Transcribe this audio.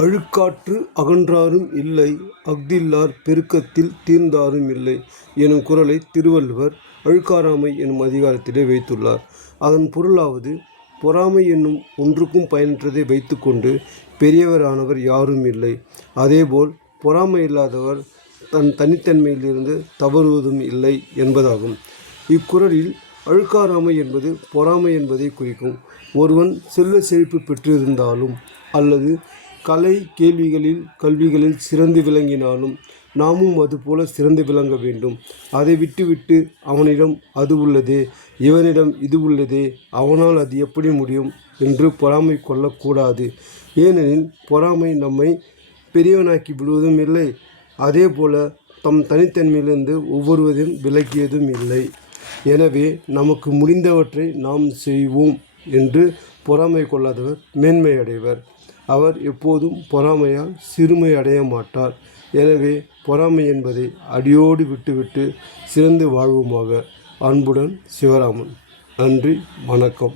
அழுக்காற்று அகன்றாரும் இல்லை அஃதில்லார் பெருக்கத்தில் தீர்ந்தாரும் இல்லை எனும் குறளை திருவள்ளுவர் அழுக்காராமை எனும் அதிகாரத்திலே வைத்துள்ளார். அதன் பொருளாவது, பொறாமை என்னும் ஒன்றுக்கும் பயனற்றதை வைத்து கொண்டு பெரியவரானவர் யாரும் இல்லை. அதேபோல் பொறாமை இல்லாதவர் தன் தனித்தன்மையிலிருந்து தவறுவதும் இல்லை என்பதாகும். இக்குறளில் அழுக்காராமை என்பது பொறாமை என்பதை குறிக்கும். ஒருவன் செல்வ செழிப்பு பெற்றிருந்தாலும் அல்லது கலை கல்விகளில் சிறந்து விளங்கினாலும் நாமும் அதுபோல சிறந்து விளங்க வேண்டும். அதை விட்டுவிட்டு அவனிடம் அது உள்ளதே, இவனிடம் இது உள்ளதே, அவனால் அது எப்படி முடியும் என்று பொறாமை கொள்ளக்கூடாது. ஏனெனில் பொறாமை நம்மை பெரியவனாக்கி விடுவதும் இல்லை, அதே போல தம் தனித்தன்மையிலிருந்து ஒவ்வொருவரையும் விலக்கியதும் இல்லை. எனவே நமக்கு முடிந்தவற்றை நாம் செய்வோம் என்று பொறாமை கொள்ளாதவர் மேன்மை அடைவர். அவர் எப்போதும் பொறாமையால் சிறுமை அடைய மாட்டார். எனவே பொறாமை என்பதை அடியோடு விட்டுவிட்டு சிறந்து வாழ்வோமாக. அன்புடன் சிவராமன். நன்றி, வணக்கம்.